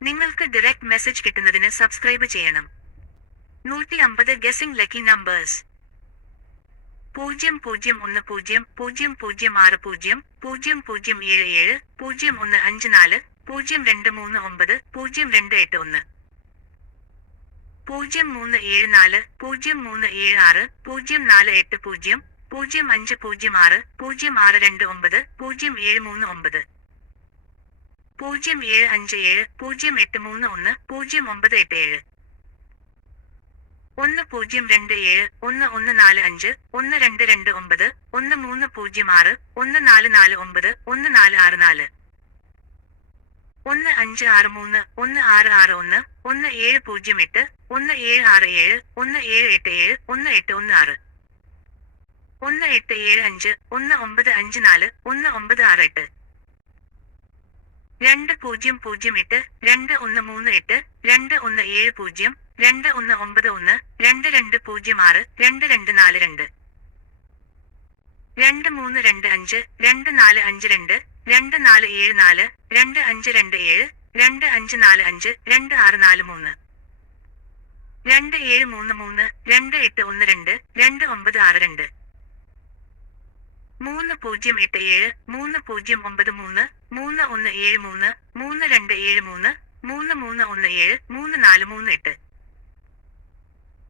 നിങ്ങൾക്ക് direct message കിട്ടുന്നതിന് subscribe ചെയ്യണം. നൂറ്റി അമ്പത് ഗസിംഗ് ലക്കി നമ്പേഴ്സ് പൂജ്യം പൂജ്യം ഒന്ന് പൂജ്യം പൂജ്യം പൂജ്യം ആറ് പൂജ്യം പൂജ്യം പൂജ്യം ഏഴ് ഏഴ് പൂജ്യം ഒന്ന് അഞ്ച് നാല് പൂജ്യം രണ്ട് മൂന്ന് ഒമ്പത് പൂജ്യം രണ്ട് എട്ട് ഒന്ന്. പൂജ്യം മൂന്ന് ഏഴ് നാല് പൂജ്യം മൂന്ന് ഏഴ് ആറ് പൂജ്യം നാല് എട്ട് പൂജ്യം പൂജ്യം അഞ്ച് പൂജ്യം ആറ് പൂജ്യം ആറ് രണ്ട് ഒമ്പത് പൂജ്യം ഏഴ് മൂന്ന് ഒമ്പത്. പൂജ്യം ഏഴ് അഞ്ച് ഏഴ് പൂജ്യം എട്ട് മൂന്ന് ഒന്ന് പൂജ്യം ഒമ്പത് എട്ട് ഏഴ്. ഒന്ന് പൂജ്യം രണ്ട് ഏഴ് ഒന്ന് ഒന്ന് നാല് അഞ്ച് ഒന്ന് രണ്ട് രണ്ട് ഒമ്പത് ഒന്ന് മൂന്ന് പൂജ്യം ആറ് ഒന്ന് നാല് നാല് ഒമ്പത് ഒന്ന് നാല് ആറ് നാല്. ഒന്ന് അഞ്ച് ആറ് മൂന്ന് ഒന്ന് ആറ് ആറ് ഒന്ന് ഒന്ന് ഏഴ് പൂജ്യം എട്ട് ഒന്ന് ഏഴ് ആറ് ഏഴ് ഒന്ന് ഏഴ് എട്ട് ഏഴ് ഒന്ന് എട്ട് ഒന്ന് ആറ്. ഒന്ന് എട്ട് ഏഴ് അഞ്ച് ഒന്ന് ഒമ്പത് അഞ്ച് നാല് ഒന്ന് ഒമ്പത് ആറ് എട്ട്. രണ്ട് പൂജ്യം പൂജ്യം എട്ട് രണ്ട് ഒന്ന് മൂന്ന് എട്ട് രണ്ട് ഒന്ന് ഏഴ് പൂജ്യം രണ്ട് ഒന്ന് ഒമ്പത് ഒന്ന് രണ്ട് രണ്ട് പൂജ്യം ആറ് രണ്ട് രണ്ട് നാല് രണ്ട്. രണ്ട് മൂന്ന് രണ്ട് അഞ്ച് രണ്ട് നാല് അഞ്ച് രണ്ട് രണ്ട് നാല് ഏഴ് നാല് രണ്ട് അഞ്ച് രണ്ട് ഏഴ് രണ്ട് അഞ്ച് നാല് അഞ്ച് രണ്ട് ആറ് നാല് മൂന്ന്. രണ്ട് ഏഴ് മൂന്ന് മൂന്ന് രണ്ട് എട്ട് ഒന്ന് രണ്ട് രണ്ട് ഒമ്പത് ആറ് രണ്ട്. മൂന്ന് പൂജ്യം എട്ട് ഏഴ് മൂന്ന് പൂജ്യം ഒമ്പത് മൂന്ന് മൂന്ന് ഒന്ന് ഏഴ് മൂന്ന് മൂന്ന് രണ്ട് ഏഴ് മൂന്ന് മൂന്ന് മൂന്ന് ഒന്ന് ഏഴ് മൂന്ന് നാല് മൂന്ന് എട്ട്.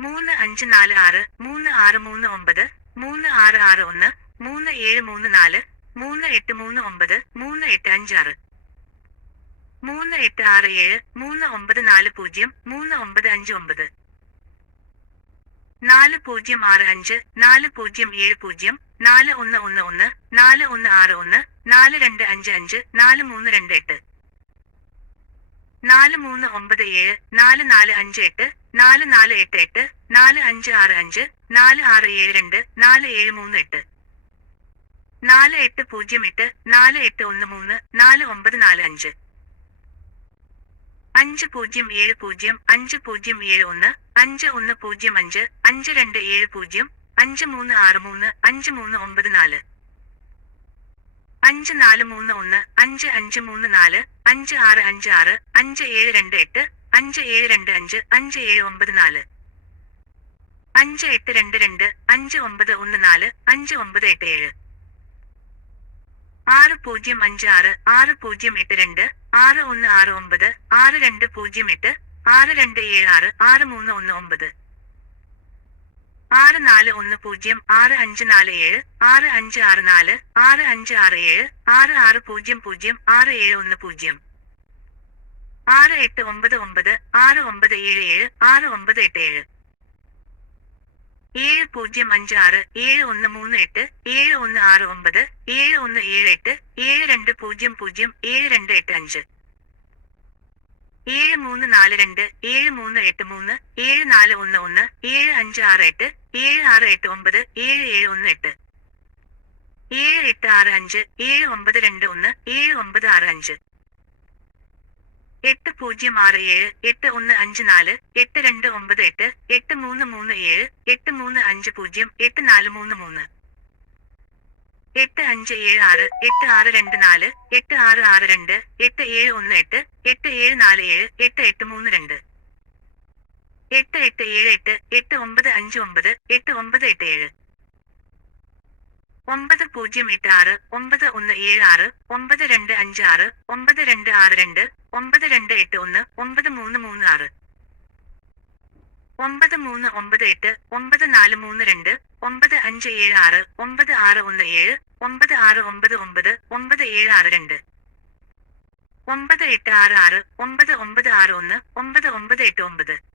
മൂന്ന് അഞ്ച് നാല് ആറ് മൂന്ന് ആറ് മൂന്ന് ഒമ്പത് മൂന്ന് ആറ് ആറ് ഒന്ന് മൂന്ന് ഏഴ് മൂന്ന് നാല് മൂന്ന് എട്ട് മൂന്ന് ഒമ്പത് മൂന്ന് എട്ട് അഞ്ച് ആറ്. മൂന്ന് എട്ട് ആറ് ഏഴ് മൂന്ന് ഒമ്പത് നാല് പൂജ്യം മൂന്ന് ഒമ്പത് അഞ്ച് ഒമ്പത്. നാല് പൂജ്യം ആറ് അഞ്ച് നാല് പൂജ്യം ഏഴ് പൂജ്യം നാല് ഒന്ന് ഒന്ന് ഒന്ന് നാല് ഒന്ന് ആറ് ഒന്ന് നാല് രണ്ട് അഞ്ച് അഞ്ച് നാല് മൂന്ന് രണ്ട് എട്ട്. നാല് മൂന്ന് ഒമ്പത് ഏഴ് നാല് നാല് അഞ്ച് എട്ട് നാല് നാല് എട്ട് എട്ട് നാല് അഞ്ച് ആറ് അഞ്ച് നാല് ആറ് ഏഴ് രണ്ട് നാല് ഏഴ് മൂന്ന് എട്ട്. നാല് എട്ട് പൂജ്യം എട്ട് നാല് എട്ട് ഒന്ന് മൂന്ന് നാല് ഒമ്പത് നാല് അഞ്ച്. അഞ്ച് പൂജ്യം ഏഴ് പൂജ്യം അഞ്ച് പൂജ്യം ഏഴ് ഒന്ന് അഞ്ച് ഒന്ന് പൂജ്യം അഞ്ച് അഞ്ച് രണ്ട് ഏഴ് പൂജ്യം അഞ്ച് മൂന്ന് ആറ് മൂന്ന് അഞ്ച് മൂന്ന് ഒമ്പത് നാല്. അഞ്ച് നാല് മൂന്ന് ഒന്ന് അഞ്ച് അഞ്ച് മൂന്ന് നാല് അഞ്ച് ആറ് അഞ്ച് ആറ് അഞ്ച് ഏഴ് രണ്ട് എട്ട് അഞ്ച് ഏഴ് രണ്ട് അഞ്ച് അഞ്ച് ഏഴ് ഒമ്പത് നാല്. അഞ്ച് എട്ട് രണ്ട് രണ്ട് അഞ്ച് ഒമ്പത് ഒന്ന് നാല് അഞ്ച് ഒമ്പത് എട്ട് ഏഴ്. ആറ് പൂജ്യം അഞ്ച് ആറ് ആറ് പൂജ്യം എട്ട് രണ്ട് ആറ് ഒന്ന് ആറ് ഒമ്പത് ആറ് രണ്ട് പൂജ്യം എട്ട് ആറ് രണ്ട് ഏഴ് ആറ് ആറ് മൂന്ന് ഒന്ന് ഒമ്പത്. ആറ് നാല് ഒന്ന് പൂജ്യം ആറ് അഞ്ച് നാല് ഏഴ് ആറ് അഞ്ച് ആറ് നാല് ആറ് അഞ്ച് ആറ് ഏഴ് ആറ് ആറ് പൂജ്യം പൂജ്യം ആറ് ഏഴ് ഒന്ന് പൂജ്യം. ആറ് എട്ട് ഒമ്പത് ഒമ്പത് ആറ് ഒമ്പത് ഏഴ് ഏഴ് ആറ് ഒമ്പത് എട്ട് ഏഴ്. ഏഴ് പൂജ്യം അഞ്ച് ആറ് ഏഴ് ഒന്ന് മൂന്ന് എട്ട് ഏഴ് ഒന്ന് ആറ് ഒമ്പത് ഏഴ് ഒന്ന് ഏഴ് എട്ട് ഏഴ് രണ്ട് പൂജ്യം പൂജ്യം ഏഴ് രണ്ട് എട്ട് അഞ്ച്. ഏഴ് മൂന്ന് നാല് രണ്ട് ഏഴ് മൂന്ന് എട്ട് മൂന്ന് ഏഴ് നാല് ഒന്ന് ഒന്ന് ഏഴ് അഞ്ച് ആറ് എട്ട് ഏഴ് ആറ് എട്ട് ഒമ്പത് ഏഴ് ഏഴ് ഒന്ന് എട്ട്. ഏഴ് എട്ട് ആറ് അഞ്ച് ഏഴ് ഒമ്പത് രണ്ട് ഒന്ന് ഏഴ് ഒമ്പത് ആറ് അഞ്ച്. എട്ട് പൂജ്യം ആറ് ഏഴ് എട്ട് ഒന്ന് അഞ്ച് നാല് എട്ട് രണ്ട് ഒമ്പത് എട്ട് എട്ട് മൂന്ന് മൂന്ന് ഏഴ് എട്ട് മൂന്ന് അഞ്ച് പൂജ്യം എട്ട് നാല് മൂന്ന് മൂന്ന്. എട്ട് അഞ്ച് ഏഴ് ആറ് എട്ട് ആറ് രണ്ട് നാല് എട്ട് ആറ് ആറ് രണ്ട് എട്ട് ഏഴ് ഒന്ന് എട്ട് എട്ട് ഏഴ് നാല് ഏഴ് എട്ട് എട്ട് മൂന്ന് രണ്ട്. എട്ട് എട്ട് ഏഴ് എട്ട് എട്ട് ഒമ്പത് അഞ്ച് ഒമ്പത് എട്ട് ഒമ്പത് എട്ട് ഏഴ്. ഒമ്പത് പൂജ്യം എട്ട് ആറ് ഒമ്പത് ഒന്ന് ഏഴ് ആറ് ഒമ്പത് രണ്ട് അഞ്ച് ആറ് ഒമ്പത് രണ്ട് ആറ് രണ്ട് ഒമ്പത് രണ്ട് എട്ട് ഒന്ന് ഒമ്പത് മൂന്ന് മൂന്ന് ആറ്. ഒമ്പത് മൂന്ന് ഒമ്പത് എട്ട് ഒമ്പത് നാല് മൂന്ന് രണ്ട് ഒമ്പത് അഞ്ച് ഏഴ് ആറ് ഒമ്പത് ആറ് ഒന്ന് ഏഴ് ഒമ്പത് ആറ് ഒമ്പത് ഒമ്പത് ഒമ്പത് ഏഴ് ആറ് രണ്ട്. ഒമ്പത് എട്ട് ആറ് ആറ് ഒമ്പത് ഒമ്പത് ആറ് ഒന്ന് ഒമ്പത് ഒമ്പത് എട്ട് ഒമ്പത്.